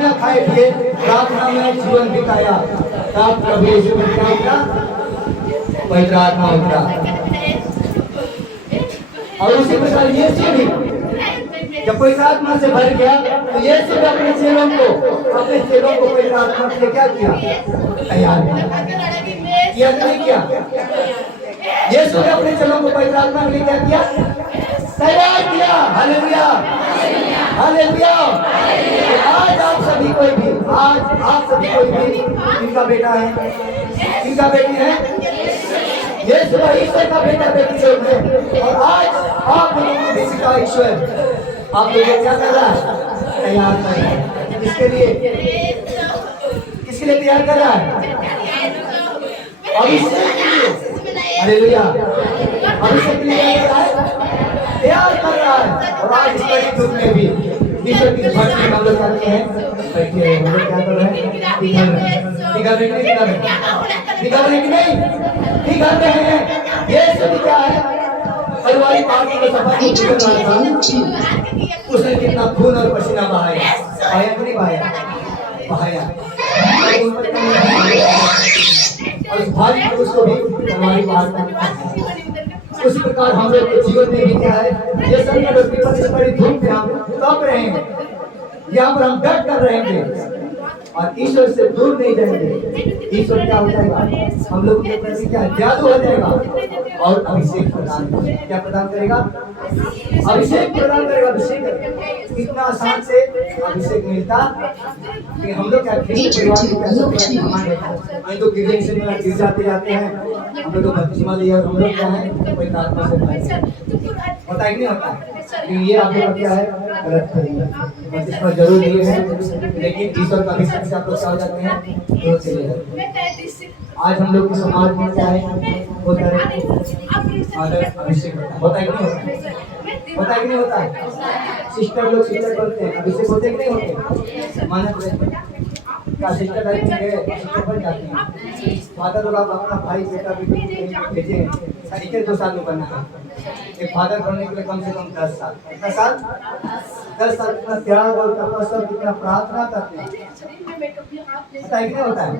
बिना खाए पिए प्रार्थना में जीवन बिताया, तब प्रभु यीशु में क्या उतरा? पवित्र आत्मा उतरा। और उसी प्रकार यीशु भी जब पवित्र आत्मा से भर गया तो यीशु ने अपने चेलों को पवित्र आत्मा से क्या किया? तैयार किया नहीं किया? यीशु ने अपने चेलों को पवित्र आत्मा के लिए क्या किया? तैयार किया। Hallelujah, hallelujah. आज आप सभी कोई भी इनका बेटा है, इनका बेटी है, यीशु ईश्वर का बेटा बेटी लोग है। और आज आप लोगों को बेटी का ईश्वर आप लोगों को क्या कर रहा है? तैयार कर रहा है। किसके लिए? किसके लिए तैयार कर रहा है? अभिषेक के लिए। हालेलुया, अभिषेक के लिए तैयार कर रहा है। और आज इस कड़ी युग में भी ईश्वर की भक्ति हम लोग करते हैं। बैठिए, हम लोग क्या कर रहे हैं? निकाल रहे कि नहीं? निकाल रहे हैं। ये सब क्या है? हलवाई पानी को सफा उसने कितना खून और पसीना बहाया, बहाया कि नहीं बहाया? बहाया। और उस भारी पुरुष को भी हलवाई पार। उसी प्रकार हम लोग के जीवन में भी क्या है? ये संकट और विपत्ति से बड़ी धूप में हम तप रहे हैं, यहाँ पर हम डट कर रहेंगे और ईश्वर से दूर नहीं जाएंगे। ईश्वर क्या हो जाएगा? हम लोग के प्रति क्या जादू हो जाएगा और अभिषेक प्रदान क्या प्रदान करेगा? अभिषेक प्रदान करेगा। अभिषेक कितना आसान से अभिषेक मिलता कि हम लोग क्या हमारे तो गिरने से गिर जाते हैं, हम लोग तो बपतिस्मा लिया, हम लोग क्या है? कोई आत्मा से होता है कि नहीं होता है? ये आप लोग क्या है? गलत करेंगे। बपतिस्मा जरूर लिए है, लेकिन ईश्वर का अभिषेक से आप लोग क्या हो जाते हैं? आज हम लोग के समाज में क्या है? होता है अभिषेक होता है कि नहीं होता है? होता है कि नहीं होता है? सिस्टर लोग सिस्टर बोलते हैं, अभिषेक होते कि नहीं होते? माना क्या सिस्टर बन जाते हैं। फादर लोग आप अपना भाई बेटा बेटी भेजे 2 साल में बनना है। एक फादर बनने के लिए कम से कम 10 साल। कितना साल? 10 साल। कितना त्याग और तपस्या, कितना प्रार्थना करते हैं। होता है कि नहीं होता है?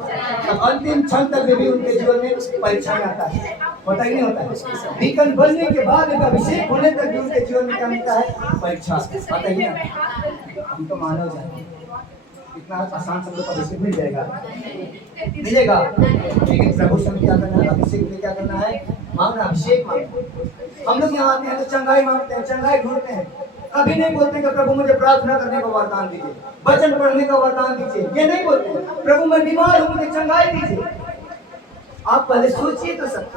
अब अंतिम क्षण तक भी उनके जीवन में परीक्षा में आता है। होता ही नहीं होता है? डीकन बनने के बाद एक अभिषेक होने तक भी उनके जीवन में क्या मिलता है? परीक्षा। होता ही नहीं? हम तो मानव जाते इतना आसान से अभिषेक मिल जाएगा, मिलेगा। लेकिन प्रभु से क्या करना है? अभिषेक में क्या करना है? मांगना, अभिषेक मांगना। हम लोग यहाँ आते हैं तो चंगाई मांगते हैं, चंगाई ढूंढते हैं। कभी नहीं बोलते कि प्रभु मुझे प्रार्थना करने का वरदान दीजिए, वचन पढ़ने का वरदान दीजिए। ये नहीं बोलते। प्रभु मैं बीमार हूँ, मुझे चंगाई दीजिए। आप पहले सोचिए तो सकते,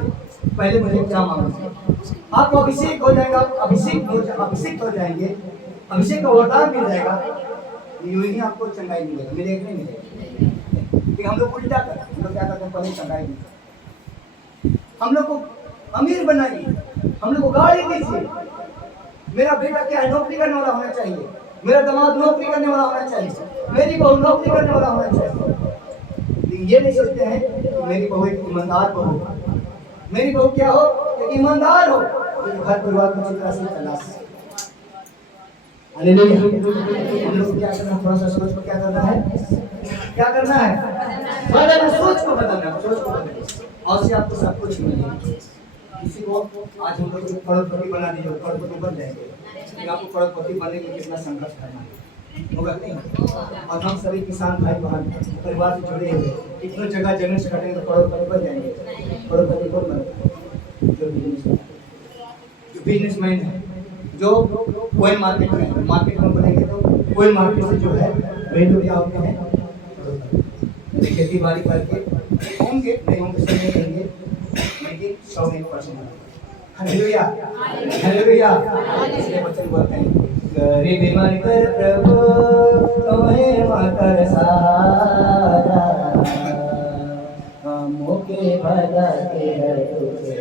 पहले मुझे क्या मांगना? आपको अभिषेक हो जाएगा, अभिषेक हो जाएंगे, अभिषेक का वरदान मिल जाएगा। यूं ही आपको चंगाई मिलेगा। मिलेगा नहीं मिलेगा? लेकिन हम लोग उल्टा करते हैं। हम लोग क्या करते हैं? पहले चंगाई मिलेगा। हम लोग को अमीर बनाइए, हम लोग को गाड़ी दीजिए। मेरा बेटा क्या है? नौकरी करने वाला होना चाहिए, मेरा दामाद नौकरी करने वाला होना चाहिए, मेरी बहू नौकरी करने वाला होना चाहिए। लेकिन ये नहीं सोचते हैं कि मेरी बहू एक ईमानदार बहू, मेरी बहू क्या हो? एक ईमानदार हो, घर परिवार को अच्छी तरह से चला सके। हालेलुया। हम लोग क्या करना? थोड़ा सा सोच को क्या करना है? क्या करना है? बदलना, सोच को बदलना, सोच को बदलना। और से आपको सब कुछ मिलेगा। किसी को आज हम लोग करोड़पति बना दीजिए, करोड़पति बन जाएंगे, लेकिन आपको करोड़पति बनने के लिए कितना संघर्ष करना है? होगा नहीं? और हम सभी किसान भाई बहन परिवार से जुड़े हुए कितनों जगह जमीन से कटेंगे तो करोड़पति बन जाएंगे। करोड़पति कौन बनता है? जो बिजनेसमैन है, जो कोई मार्केट में बोलेंगे तो कोई मार्केट से जो है वही लोग क्या होते हैं? खेती बाड़ी करके होंगे, नहीं होंगे, सब नहीं देंगे, लेकिन 100% हालेलुया, हालेलुया। इसलिए वचन बोलते हैं, रे बीमारी कर प्रभु तुम्हें मातर सारा, हमों के भला के हर तुझे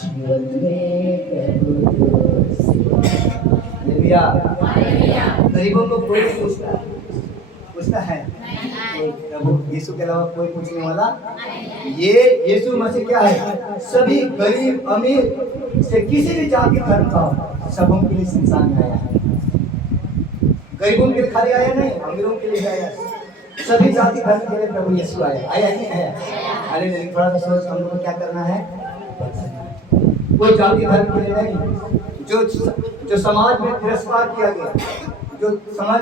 जीवन में प्रभु। हालेलुया। गरीबों को कोई नहीं पूछता है, प्रभु यीशु के अलावा कोई पूछने वाला। ये यीशु मसीह क्या है? सभी गरीब अमीर से किसी भी जाति धर्म का हो, सबों के लिए संसार में आया है। गरीबों के लिए खाली आया नहीं, अमीरों के लिए आया, सभी जाति धर्म के लिए प्रभु यीशु आया। आया नहीं आया? अरे लेकिन थोड़ा सा सोच, हम लोग को क्या करना है? कोई जाति धर्म के लिए नहीं, जो समाज में तिरस्कार किया गया, जो समाज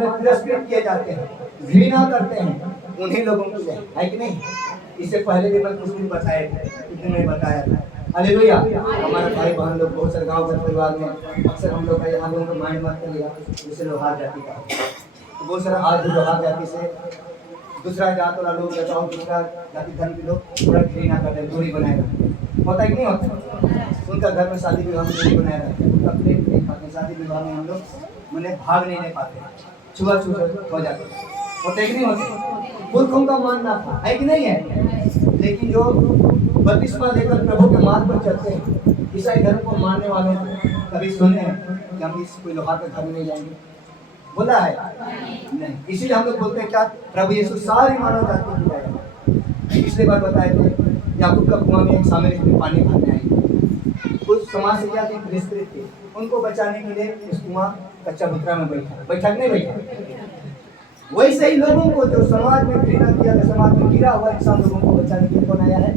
में तिरस्कृत किए जाते हैं, घृणा करते हैं, उन्हीं लोगों के लिए है कि नहीं? इससे पहले भी मैं कुछ दिन बताया था, कुछ दिन में बताया था। हालेलुया। हमारे भाई बहन लोग बहुत सारे गांव के परिवार में अक्सर हम लोग का यहाँ लोगों को माइंड मत करिएगा, जैसे लोहार जाति का तो बहुत सारा आज भी लोहार जाति से दूसरा जात वाला लोग या दूसरा जाति धर्म के लोग थोड़ा घृणा करते हैं, दूरी बनाएगा। होता है कि नहीं होता? उनका घर में शादी विवाह में दूरी बनाया रहता है, उनका प्रेम नहीं पाते, शादी विवाह में हम लोग मैंने भाग नहीं पाते, छुआ हो जाते। होते कि नहीं होते? मूर्खों का मानना था, है कि नहीं है? लेकिन जो बपतिस्मा लेकर प्रभु के मार्ग पर चलते हैं, ईसाई धर्म को मानने वालों कभी सुने हैं कि हम इस कोई लोहार के घर में नहीं जाएंगे? बोला है नहीं। इसीलिए हम लोग बोलते हैं क्या? प्रभु यीशु सारी मानव जाति को जाएगा। पिछले बार बताए थे याकूब का कुआं में एक सामरी में पानी भरने आई, कुछ समाज से क्या थी? विस्तृत थी, उनको बचाने के लिए उस कुआं कच्चा बुतरा में बैठा नहीं बैठा। वैसे ही लोगों को जो समाज में घृणा किया, समाज में गिरा हुआ इंसान, लोगों को बचाने के लिए कौन आया है?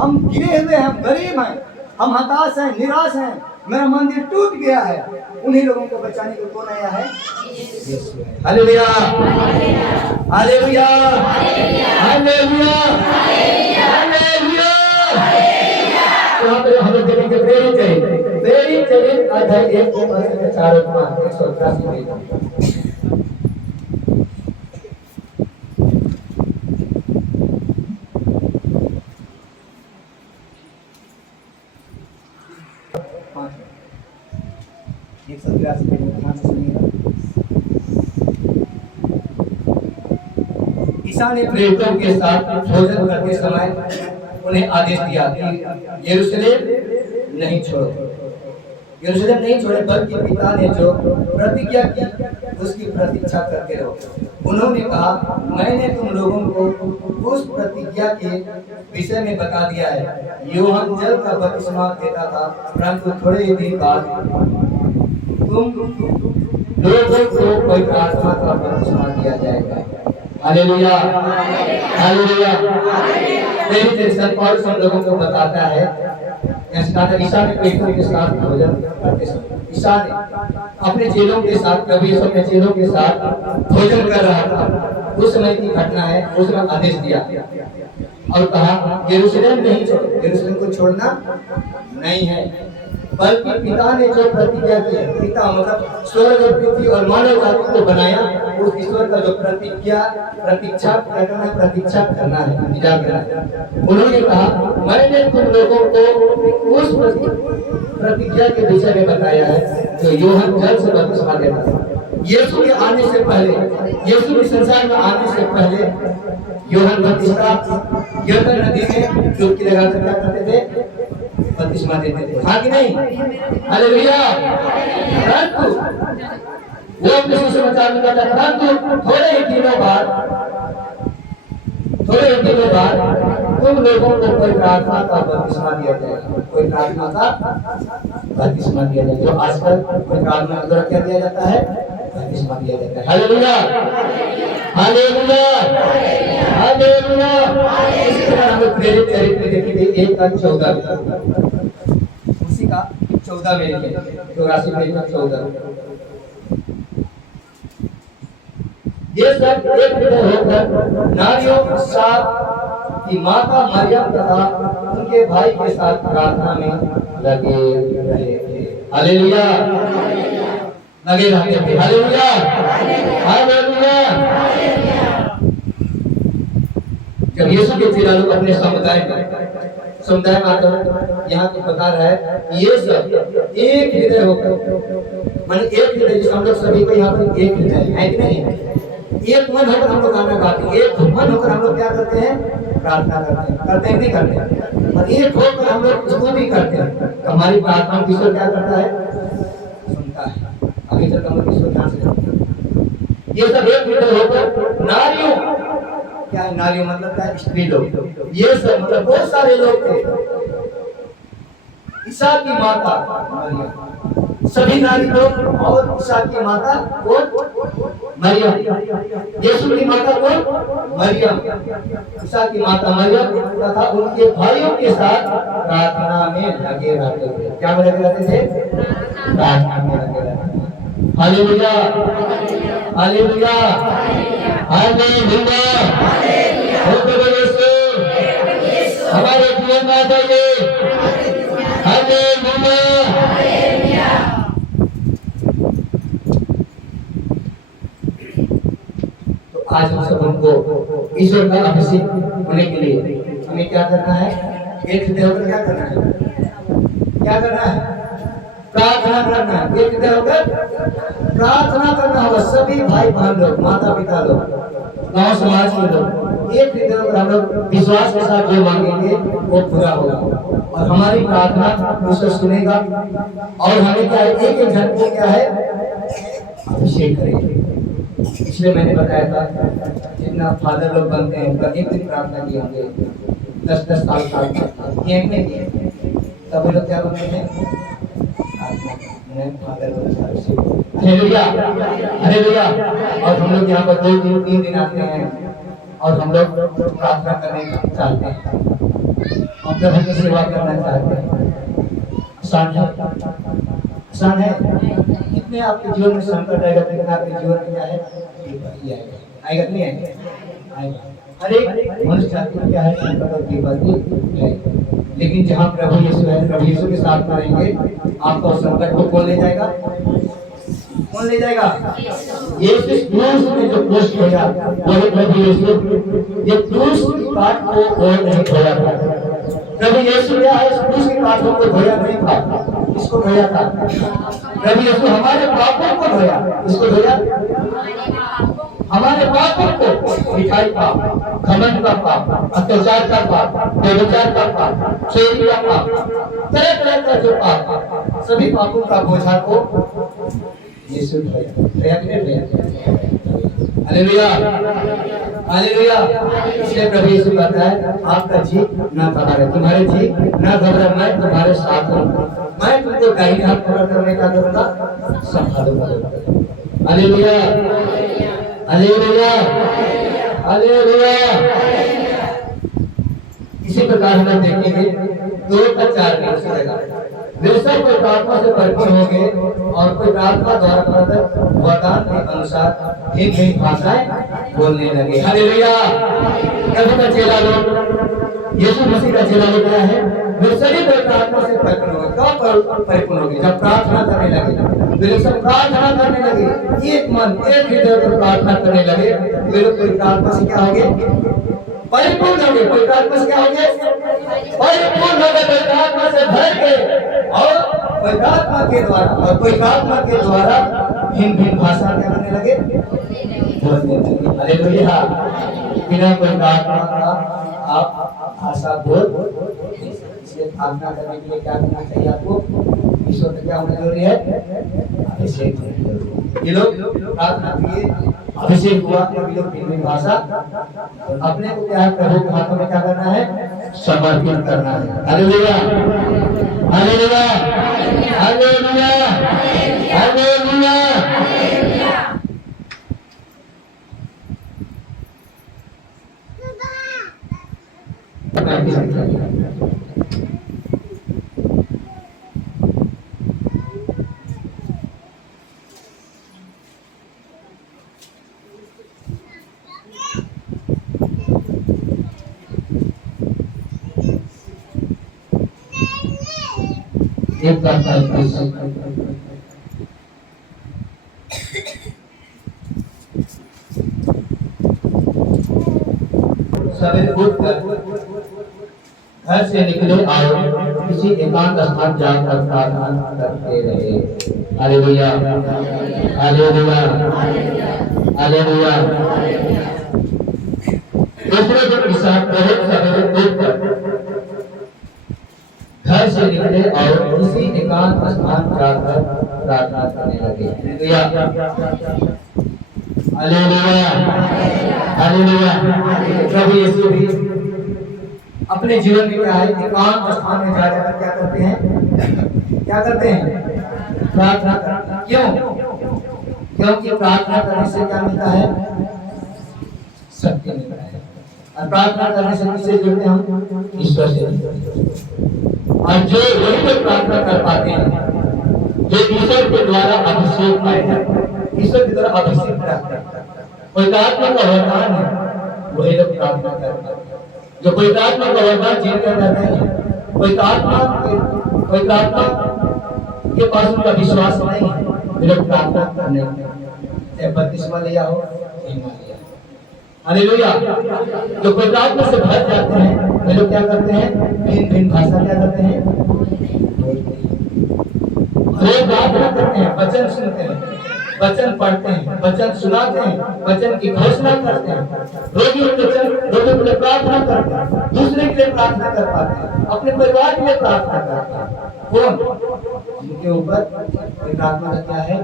हम गिरे हुए हैं, हम गरीब हैं, हम हताश हैं, निराश हैं, मेरा मंदिर टूट गया है, उन्हीं लोगों को बचाने के लिए कौन आया है? Hallelujah, hallelujah, hallelujah, hallelujah. हम लोग देखेंगे प्रेरित चरित्र अध्याय 1 से 4 188 ईसा ने प्रेरितों के साथ भोजन करते समय उन्हें आदेश दिया कि यरूशलेम नहीं छोड़े, बल्कि पिता ने जो प्रतिज्ञा की उसकी प्रतीक्षा करते रहो। उन्होंने कहा, मैंने तुम लोगों को उस प्रतिज्ञा के विषय में बता दिया है। यूहन्ना जल का बपतिस्मा देता था, परंतु थोड़े ही दिन बाद तुम लोगों को पवित्र आत्मा का बपतिस्मा दिया जाएगा। Hallelujah, hallelujah. पौलुस हम लोगों को बताता है, ईसा ने प्रेरितों के साथ भोजन करते समय, ईसा ने अपने चेलों के साथ, कभी अपने चेलों के साथ भोजन कर रहा था। उस समय की घटना है, उसने आदेश दिया और कहा, यरूशलेम को छोड़ना नहीं है, बल्कि पिता ने जो प्रतिज्ञा की है, पिता मतलब स्वर्ग और पृथ्वी और मानव जाति को बनाया, उस ईश्वर का जो प्रतीक्षा करना है, इंतजार करना है। उन्होंने कहा, मैंने तुम लोगों को उस प्रतिज्ञा के विषय में बताया है जो यूहन्ना जल से बपतिस्मा देता था। यीशु के आने से पहले, यीशु के संसार में आने से पहले यूहन्ना बपतिस्मा यरदन नदी में डुबकी लगाकर क्या करते थे? बपतिस्मा देते थे, हाँ कि नहीं? हालेलुया। परंतु वो अपने सुसमाचार में कहता, परंतु थोड़े ही दिनों बाद तुम लोगों को पवित्र आत्मा का बपतिस्मा दिया जाएगा। पवित्र आत्मा का बपतिस्मा दिया जाएगा। जो आजकल पवित्र आत्मा के द्वारा क्या दिया जाता है? बपतिस्मा दिया जाता है। Hallelujah, hallelujah, hallelujah. इसी तरह हम प्रेरित चरित्र देखेंगे 1:14, उसी का 14 में लिखे 84 पेज में 14। ये सब एक हृदय होकर नारियों के साथ की माता मरियम तथा उनके भाई के साथ प्रार्थना में लगे रहे थे। हालेलुया, लगे रहते थे। Hallelujah, hallelujah. जब यीशु के चेला लोग अपने समुदाय में आकर यहाँ की बता रहा है, ये सब एक हृदय होकर, माने एक हृदय, जिसे हम लोग सभी को यहाँ पर एक हृदय है कि नहीं? एक मन होकर हम लोग गाना गाते हैं, एक मन होकर हम लोग क्या करते हैं? प्रार्थना करते हैं नहीं करते? और एक होकर हम लोग स्तुति करते हैं। हमारी प्रार्थना ईश्वर क्या करता है? सुनता है। अभी तक हम लोग ईश्वर ध्यान से करते हैं। ये सब एक हृदय होकर नारियों, क्या है नारियों मतलब क्या है? स्त्री लोग। ये सब मतलब बहुत सारे लोग थे। ईसा की माता मरियम, सभी नारी लोग और ईसा की माता कौन? मरियम। यीशु की माता कौन? मरियम। ईसा की माता मरियम तथा उनके भाइयों के साथ प्रार्थना में लगे रहते थे। क्या में लगे रहते थे? प्रार्थना में लगे रहते थे। हालेलुया, हालेलुया, हालेलुया, हमारे जीवन में आ जाइए। हालेलुया। तो आज हम सब हमको ईश्वर का अभिषेक होने के लिए हमें क्या करना है? एक हृदय होकर क्या करना है? क्या करना है? प्रार्थना करना है। एक हृदय होकर प्रार्थना करना होगा। सभी भाई बहन लोग, माता पिता लोग, गांव समाज के लोग एक हृदय होकर हम लोग विश्वास के साथ जो मांगेंगे वो पूरा होगा और हमारी प्रार्थना ईश्वर सुनेगा। और हमें क्या है? एक एक जन को क्या है? अभिषेक करेंगे। इसलिए मैंने बताया था जितना फादर लोग बनते हैं उनका एक दिन प्रार्थना किए होंगे 10-10 साल किए नहीं, तब लोग क्या बनते हैं? Hallelujah, hallelujah. और हम लोग यहाँ पर 2-3 दिन आते हैं और हम लोग प्रार्थना करने चाहते हैं, हम प्रभु की सेवा करना चाहते हैं। आसान है, आसान है। कितने आपके जीवन में संकट आएगा, कितना आपके जीवन में क्या है? आएगा नहीं आएगा? हर एक मनुष्य जाति में क्या है? संकट और विपत्ति है। लेकिन जहाँ प्रभु यीशु है, प्रभु यीशु के साथ में रहेंगे, आपका उस संकट को कौन ले जाएगा? कौन ले जाएगा? यीशु क्रूस में जो क्रूस खोया वही प्रभु यीशु। ये क्रूस की काट को और नहीं खोया था। प्रभु यीशु क्या है? इस क्रूस की काटों को धोया नहीं था, इसको धोया था। प्रभु यीशु हमारे पापों को धोया, इसको धोया, हमारे पापों को, मिठाई पाप, घमंड का पाप, अत्याचार का पाप, व्यभिचार का पाप, चोरी का पाप, तरह तरह का जो पाप, सभी पापों का बोझा को यीशु धोया। Hallelujah, hallelujah. इसलिए प्रभु यीशु कहता है आपका जी ना घबराए, तुम्हारे जी ना घबराए, मैं तुम्हारे साथ हूँ, मैं तुमको दाहिने हाथ पकड़ करने का करूँगा, संभालूंगा। Hallelujah, hallelujah, hallelujah. इसी प्रकार हम देखेंगे 2-4 दिन चलेगा। वे सब कोई प्रार्थना से भरपूर होंगे और कोई प्रार्थना द्वारा प्रदत्त वरदान के अनुसार भिन्न भाषाएं बोलने लगे। हालेलुया। प्रभु का चेला लोग, यीशु मसीह का चेला लोग क्या है? वे सभी प्रार्थना से परिपूर्ण होंगे। कब परिपूर्ण होंगे? जब प्रार्थना करने लगे। वे लोग सब प्रार्थना करने लगे, एक मन एक हृदय से प्रार्थना करने लगे। वे लोग कोई प्रार्थना से क्या होंगे? परिपूर्ण होंगे। कोई प्रार्थना से क्या होंगे? परिपूर्ण होंगे। कोई प्रार्थना से भर के और कोई प्रार्थना के द्वारा और कोई प्रार्थना के द्वारा भिन्न भिन्न भाषा क्या करने लगे? बोलने लगे। हालेलुया। बिना कोई प्रार्थना का आप भाषा बोल, इसलिए प्रार्थना करने के लिए क्या करना चाहिए आपको? ईश्वर में क्या होना जरूरी है? अभिषेक होना जरूरी है। ये लोग प्रार्थना किए, अभिषेक हुआ, ये लोग भिन्न भाषा, तो अपने को क्या है? प्रभु के हाथों में क्या करना है? समर्पित करना है। Hallelujah, hallelujah, hallelujah, hallelujah. एक करता है सवेरे उठकर घर से निकले और किसी एकांत स्थान जाकर प्रार्थना करते रहे। Hallelujah, hallelujah, hallelujah. दूसरे दिन ईसा बहुत सवेरे उठकर घर से निकले और किसी एकांत स्थान जाकर प्रार्थना करने लगे। Hallelujah, hallelujah. प्रभु यीशु भी अपने जीवन में क्या है? एकांत स्थान में जाकर क्या करते हैं? क्या करते हैं? प्रार्थना करते हैं। क्यों? क्योंकि प्रार्थना करने से क्या मिलता है? सत्य मिलता है। और प्रार्थना करने से किससे जुड़ते हैं हम? ईश्वर से। और जो वही लोग प्रार्थना कर पाते हैं जो ईश्वर के द्वारा अभिषेक पाए जाते हैं, ईश्वर के द्वारा अभिषेक प्राप्त करते हैं, पवित्रात्मा का वरदान है, वही लोग प्रार्थना करते हैं। जो पवित्रात्मा का वरदान जिनके अंदर नहीं है, पवित्रात्मा के पास उनका विश्वास नहीं है, वे लोग प्रार्थना करने चाहे बपतिस्मा लिया हो, हालेलुया। जो पवित्रात्मा से भर जाते हैं वे लोग क्या करते हैं? भिन्न भिन्न भाषा क्या करते हैं? रोज प्रार्थना करते हैं, वचन सुनते हैं, वचन पढ़ते हैं, वचन सुनाते हैं, वचन की घोषणा करते हैं, रोगी के लिए प्रार्थना करते हैं, दूसरे के लिए प्रार्थना कर पाते हैं, अपने परिवार के लिए प्रार्थना करते हैं। कौन? जिनके ऊपर पवित्रात्मा क्या है?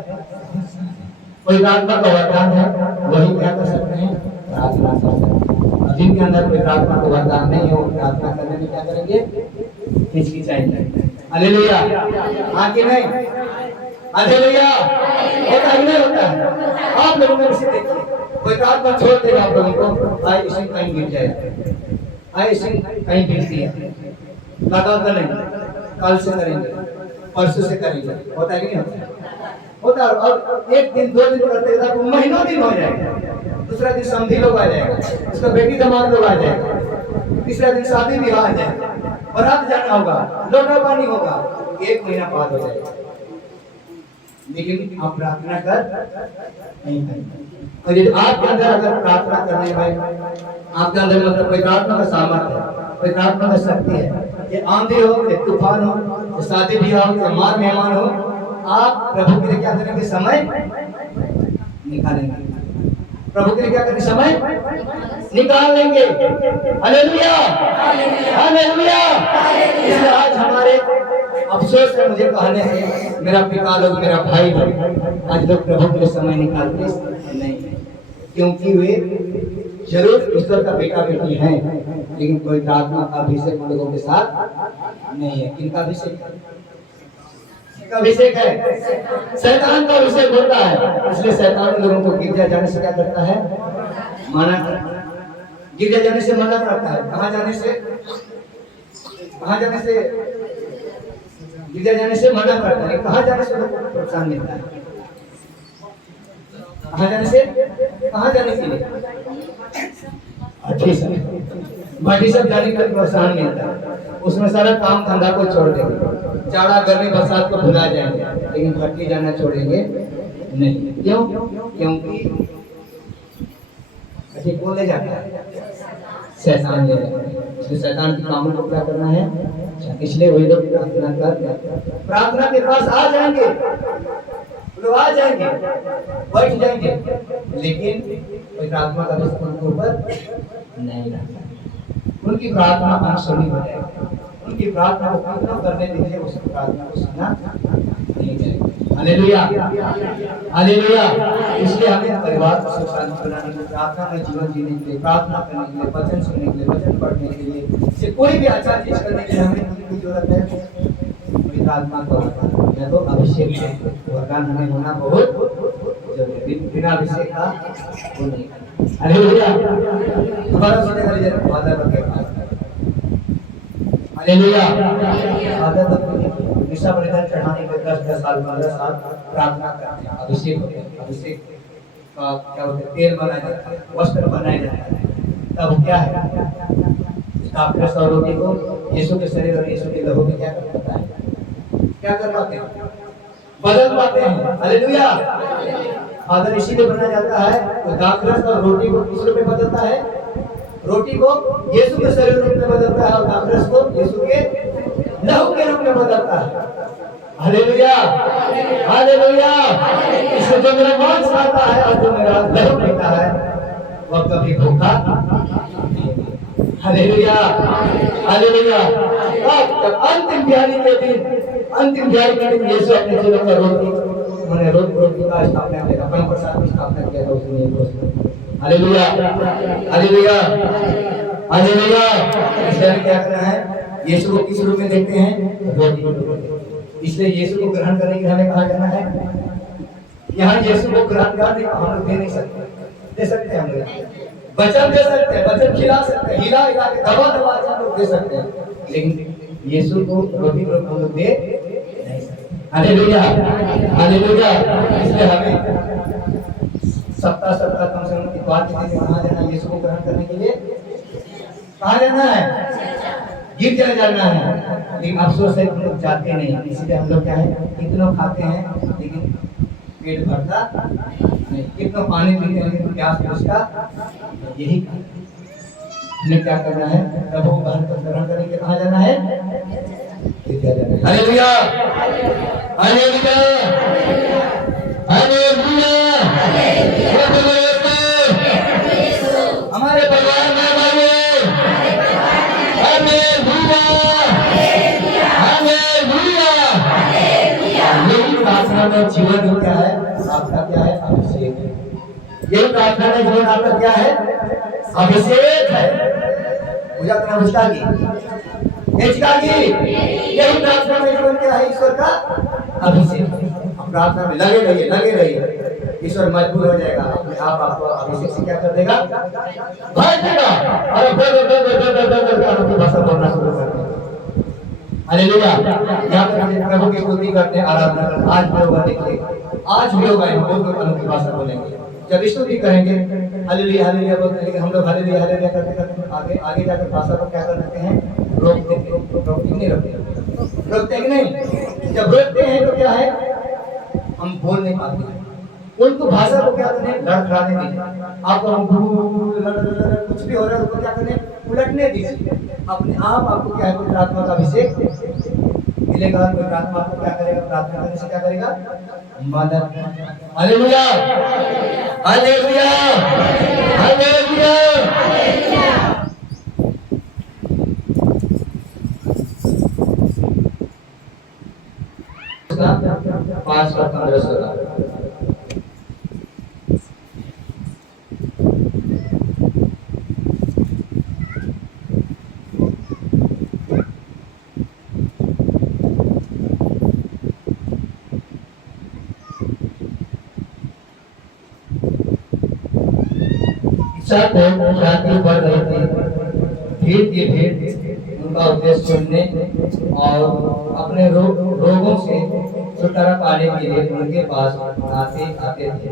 पवित्रात्मा का वरदान है, वही क्या कर सकते हैं? प्रार्थना कर सकते हैं। जिनके अंदर पवित्रात्मा का वरदान नहीं हो, प्रार्थना करने में क्या करेंगे? हिचकिचाएंगे। हालेलुया। हाँ कि नहीं? हालेलुया। होता ही नहीं होता है। आप लोगों में से देखिए, पवित्रात्मा छोड़ देगा आप लोगों को, आए इसी कहीं गिर जाए, आए इसी कहीं गिर दिया, लगा करेंगे, कल से करेंगे, परसों से करेंगे, होता है कि नहीं होता? होता है। और एक दिन दो दिन करते तो महीनों दिन हो जाएगा, दूसरा दिन समधी लोग आ जाएगा, उसका बेटी दामाद लोग आ जाएगा, तीसरा दिन शादी विवाह आ जाएगा, बारात जाना होगा, लोटा पानी होगा, एक महीना बाद हो जाएगा। लेकिन आप प्रार्थना कर नहीं पाएंगे। और यदि आपके अंदर अगर प्रार्थना करने में आपके अंदर मतलब पवित्रात्मा का सामर्थ्य है, पवित्रात्मा का शक्ति है, ये आंधी हो, ये तूफान हो, ये शादी विवाह हो, ये मार मेहमान हो, आप प्रभु के लिए क्या करेंगे? समय निकालेंगे। प्रभु के लिए क्या करेंगे? समय निकाल लेंगे। Hallelujah, hallelujah. इसलिए आज हमारे अफसोस है मुझे कहने से, मेरा पिता लोग, मेरा भाई लोग आज लोग प्रभु के लिए समय निकालते नहीं है, क्योंकि वे जरूर ईश्वर का बेटा बेटी हैं, लेकिन कोई प्रार्थना का अभिषेक लोगों के साथ नहीं है। किनका अभिषेक? का अभिषेक है, शैतान का अभिषेक होता है। इसलिए शैतान लोगों को गिरजा जाने से क्या करता है? मना करता है। गिरजा जाने से मना करता है। कहाँ जाने से? कहाँ जाने से? गिरजा जाने से मना करता है। कहाँ जाने से प्रोत्साहन मिलता है? कहाँ जाने से? कहाँ जाने के लिए? भट्टी सब जाने का प्रोत्साहन मिलता है। उसमें सारा काम धंधा को छोड़ देंगे, जाड़ा गर्मी बरसात को भुला जाएंगे, लेकिन भट्टी जाना छोड़ेंगे नहीं। क्यों? क्योंकि ऐसे कौन ले जाता है? शैतान ले जाता है। इसलिए शैतान के कामों को क्या करना है? इसलिए वही लोग प्रार्थना कर, प्रार्थना के पास आ जाएंगे, लोग आ जाएंगे, बैठ जाएंगे, लेकिन प्रार्थना का विश्वास उनके ऊपर नहीं रहता। उनकी प्रार्थना अनसुनी हो जाएगी। उनकी प्रार्थना को पूर्ण करने दीजिए, उस प्रार्थना को सुना नहीं जाएगा। Hallelujah, hallelujah. इसलिए हमें परिवार को सुख शांति बनाने के लिए, प्रार्थना में जीवन जीने के लिए, प्रार्थना करने के लिए, वचन सुनने के लिए, वचन पढ़ने के लिए, से कोई भी अच्छा चीज करने के लिए हमें की जरूरत है? आत्मा को या तो अभिषेक वरदान हमें होना बहुत जरूरी है। बिना अभिषेक का वो नहीं। हालेलुया। दोबारा सुनने वाली जरा फादर के पास, हालेलुया। फादर निशा बलिदान चढ़ाने के 10 साल 15 साल प्रार्थना करते हैं, अभिषेक होते हैं। अभिषेक का क्या होता है? तेल बनाया जाता है, वस्त्र बनाया जाता है। तब क्या है? काफिर सौ रोटी को यीशु के शरीर और यीशु के लहू में क्या करता है? क्या कर पाते हैं? बदल पाते हैं। हालेलुया। फादर इसीलिए बनाया जाता है, तो दाखरस और रोटी को किस रूप में बदलता है? रोटी को यीशु के शरीर रूप में बदलता है, और दाखरस को यीशु के लहू के रूप में बदलता है। Hallelujah, hallelujah. इससे जो मेरा मांस खाता है और जो मेरा लहू पीता है वह कभी भूखा नहीं। Hallelujah, hallelujah. अंतिम बिहारी के दिन, अंतिम बिहारी के दिन यीशु अपने चेलों का रोटी का स्थापना किया, अपने प्रसाद की स्थापना किया था उसने। Hallelujah, hallelujah, hallelujah. इसलिए क्या करना है? यीशु को किस रूप में देखते हैं? रोटी। इसलिए यीशु को ग्रहण करने के लिए हमें कहा जाना है। यहाँ यीशु को ग्रहण करने को हम लोग दे नहीं सकते, दे सकते हैं हम लोग वचन दे सकते हैं, वचन खिला सकते हैं, हिला हिला के दबा दबा के हम लोग दे सकते हैं, लेकिन यीशु को रोटी हम लोग दे नहीं सकते। Hallelujah hallelujah. इसलिए हमें सप्ताह सप्ताह कम से कम इतवार के दिन कहाँ जाना है? यीशु को ग्रहण करने के लिए कहाँ जाना है? गिरजा जाना है। लेकिन अफसोस है हम लोग जाते नहीं, इसलिए हम लोग क्या है, कितना खाते हैं लेकिन पेट भरता नहीं, कितना पानी पीते हैं लेकिन प्यास बुझता यही। हमें क्या करना है? प्रभु को ग्रहण करने के लिए कहाँ जाना है? गिरजा जाना है। Hallelujah hallelujah hallelujah. हमारे परिवार में प्रार्थना में जीवन क्या है? आपका क्या है? अभिषेक। ये प्रार्थना में जीवन आपका क्या है? अभिषेक है। पूजा करना मुश्किल यही प्रार्थना में जीवन क्या है? ईश्वर का अभिषेक। हम प्रार्थना में लगे रहिए, लगे रहिए। ईश्वर मजबूर हो जाएगा, अपने आप आपको अभिषेक से क्या कर देगा? भर देगा। और भाषा बोलना शुरू कर देगा। हालेलुया। यहाँ पर प्रभु की स्तुति करते हैं, आराधना करते हैं। आज भी होगा, देखिए आज भी होगा, हम बहुत अनोखी भाषा बोलेंगे। जब स्तुति करेंगे हालेलुया हालेलुया बोलते हैं, हम लोग हालेलुया हालेलुया करते करते आगे आगे जाकर भाषा को क्या कर देते हैं? रोकते नहीं, रोकते कि नहीं? जब रोकते हैं तो क्या है? हम बोल नहीं पाते हैं। उनको भाषा को क्या करने? लड़खड़ाने दीजिए। आपको कुछ भी हो रहा है उसको क्या करने? उलटने दीजिए। अपने आप आपको क्या है? कोई आत्मा का अभिषेक मिलेगा। कोई आत्मा आपको क्या करेगा? प्रार्थना करने से क्या करेगा? मदद। Hallelujah hallelujah hallelujah. 5 का 15 16। शांति बढ़ रही थी, भीड़ की भीड़ उनका उद्देश्य सुनने और अपने रोगों से छुटकारा पाने के लिए उनके पास आते थे।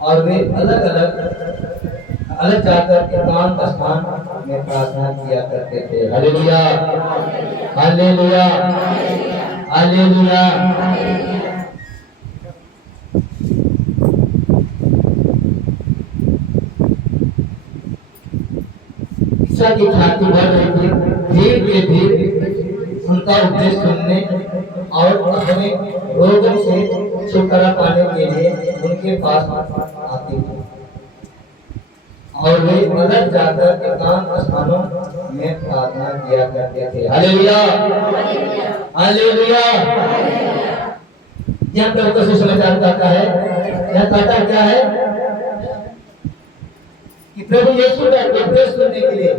और वे अलग अलग जाकर एकांत स्थान में प्रार्थना किया करते थे। Hallelujah hallelujah hallelujah. की छाती बढ़ रही थी, धीरे धीरे उनका उपदेश सुनने और अपने रोगों से छुटकारा पाने के लिए उनके पास आते थे। और वे अलग जाकर एकांत स्थानों में प्रार्थना किया करते थे। Hallelujah hallelujah. यहाँ प्रभु का सुसमाचार कहता है, यहाँ कहता क्या है कि प्रभु यीशु का उपदेश सुनने के लिए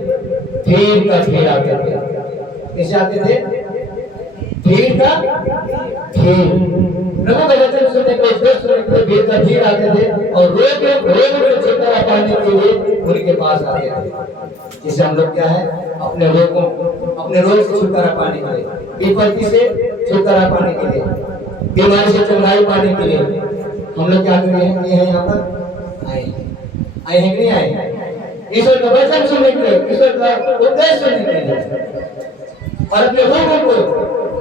भीड़ का भीड़ आते थे। कैसे आते थे? भीड़ का भीड़। प्रभु का वचन सुनने के उपदेश सुनने के लिए भीड़ का भीड़ आते थे और रोग से छुटकारा पाने के लिए उनके पास आते थे। जिसे हम लोग क्या है? अपने रोग से छुटकारा पाने के लिए, विपत्ति से छुटकारा पाने के लिए, बीमारी से चंगाई पाने के लिए हम लोग क्या कर रहे हैं? यहाँ पर आए हैं कि नहीं आए? ईश्वर का वचन सुनने के लिए, ईश्वर का उपदेश सुनने के लिए और अपने रोगों को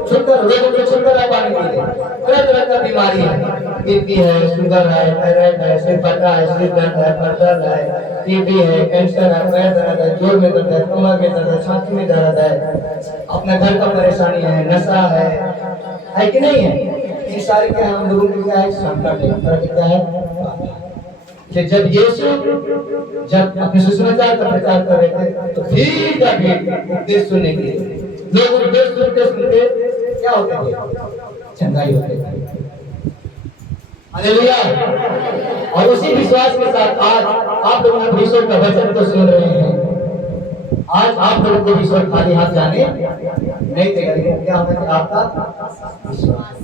छुटकारा पाने के लिए। तरह तरह का बीमारी है, बीपी है, शुगर है, थायराइड है, सिर फटा है, सिर दर्द है, पर्दर्द है, टीबी है, कैंसर है, पैर दर्द है, जोड़ में दर्द है, कमर में दर्द है, छाती में दर्द है, अपने घर का परेशानी है, नशा है कि नहीं है? ये सारे क्या हम लोगों के क्या है? संकट है। क्या है कि जब यीशु अपने सुसमाचार का प्रचार कर रहे थे तो भीड़ का भीड़ उपदेश सुनने के लिए लोग उपदेश सुनते क्या होते थे? चंगाई होते थे। हालेलुया। और उसी विश्वास के साथ आज आप लोग ईश्वर का वचन तो सुन रहे हैं। आज आप लोगों को ईश्वर खाली हाथ जाने नहीं देगा, लेकिन क्या होगा? आपका विश्वास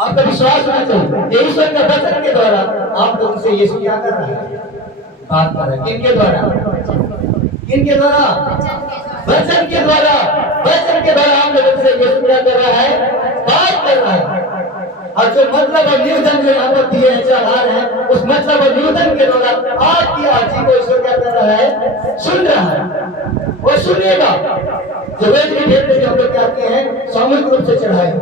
आपका विश्वास होना चाहिए। ये ईश्वर के वचन के द्वारा आप लोगों से यीशु क्या कर रहा है? बात कर रहा है। किनके द्वारा? किनके द्वारा? वचन के द्वारा। वचन के द्वारा हम लोगों से यीशु क्या कर रहा है? बात कर रहा है। और जो मतलब और निवेदन जो यहाँ पर दिए हैं, चढ़ा रहे हैं, उस मतलब और निवेदन के द्वारा आपकी अर्जी को ईश्वर क्या कर रहा है? सुन रहा है। वो सुनेगा। जो वेद के भेद में हम लोग क्या कहते हैं? सामूहिक रूप से चढ़ाए,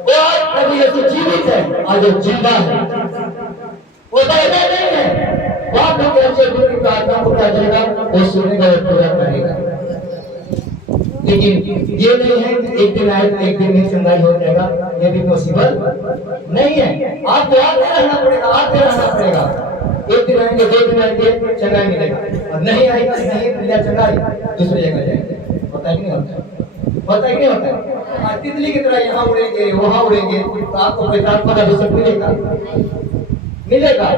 वो आज प्रभु यीशु जीवित है, आज वो जिंदा है, वो बैठे नहीं है। वो आप लोग के अच्छे गुरु की प्रार्थना को क्या करेगा? वो सुनेगा और पूरा करेगा। लेकिन ये नहीं है कि एक दिन आए तो एक दिन में चंगाई हो जाएगा, ये भी पॉसिबल नहीं है। आपको आते रहना पड़ेगा, आते रहना पड़ेगा। एक दिन आएंगे, 2 दिन आएंगे, चंगाई मिलेगा, और नहीं आएगा, नहीं मिला चंगाई, दूसरी जगह जाएंगे। होता है कि नहीं होता? होता है कि नहीं होता? तितली की तरह यहाँ उड़ेंगे, वहाँ उड़ेंगे, तो आपको कोई तात्पर्य का अभिषेक मिलेगा? मिलेगा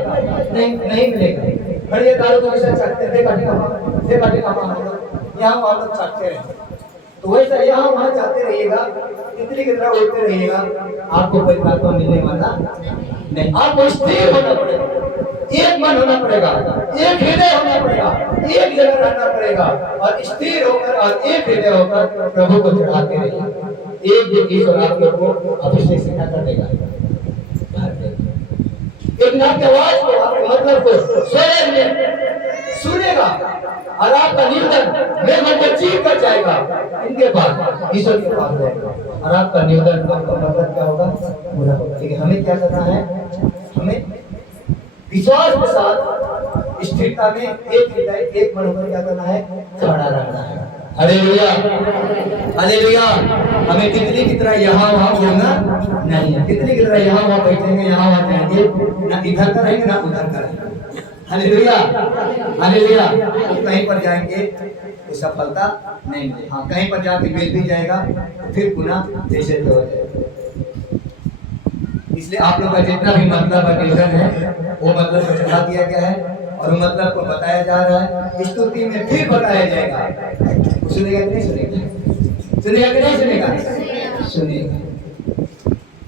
नहीं मिलेगा। खड़िया दारू को ऐसा चाटते थे, काटेगा यहाँ वहाँ तक चाटते रहे। तो वैसा यहाँ वहाँ जाते रहिएगा, तितली की तरह उड़ते रहिएगा, आपको कोई तात्पर्य मिलने वाला नहीं। आपको स्थिर होना पड़ेगा, एक मन होना पड़ेगा, एक हृदय होना पड़ेगा, एक जगह रहना पड़ेगा, और स्थिर होकर और एक हृदय होकर प्रभु को चढ़ाते रहिए। एक दिन ईश्वर आप लोग को अभिषेक सिखा कर देगा। एक नाम की आवाज को, आपके मतलब को स्वयं में सुनेगा, और आपका निवेदन मैं मतलब चीख कर जाएगा इनके पास, ईश्वर के पास जाएगा, और आपका निवेदन का मतलब क्या होगा? पूरा होगा। लेकिन हमें क्या करना है? हमें विश्वास के साथ स्थिरता में एक हृदय एक मन होकर क्या करना है? खड़ा रहना है। Hallelujah, hallelujah. हमें तितली की तरह यहाँ वहाँ घूमना नहीं है। तितली की तरह यहाँ वहाँ बैठेंगे, यहाँ वहाँ जाएंगे, ना इधर का रहेंगे ना उधर का रहेंगे। Hallelujah, hallelujah. तो कहीं पर जाएंगे तो सफलता नहीं मिलेगी। हाँ, कहीं पर जाके मिल भी जाएगा, फिर पुनः जैसे हो जाएगा। इसलिए आप लोग का जितना भी मतलब और निवेदन है, वो मतलब को चढ़ा दिया गया है, और वो मतलब को बताया जा रहा है। स्तुति में फिर बताया जाएगा। सुनेगा कि नहीं सुनेगा? सुनेगा कि नहीं सुनेगा? सुनेगा।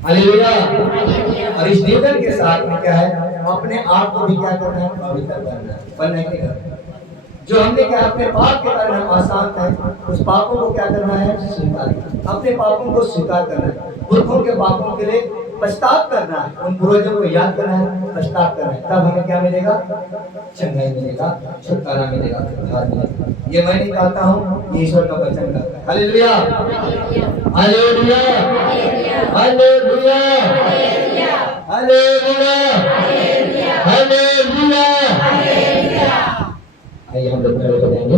हालेलुया। और इस निवेदन के साथ में क्या है? अपने आप को भी क्या करना है? पवित्र करना है, बनने के लिए। जो हमने क्या अपने पाप के कारण हम अशांत हैं, उस पापों को क्या करना है? स्वीकार करना। अपने पापों को स्वीकार करना है, पुरखों के पापों के लिए पश्चाताप करना है, उन पूर्वजों को याद करना है, पश्चाताप करना है। तब हमें क्या मिलेगा? चंगाई मिलेगा, छुटकारा मिलेगा, उद्धार मिलेगा। ये मैं नहीं कहता हूँ, ईश्वर का वचन कहता है। Hallelujah, hallelujah, hallelujah, hallelujah, hallelujah. आइए हम लोग खड़े हो जाएंगे।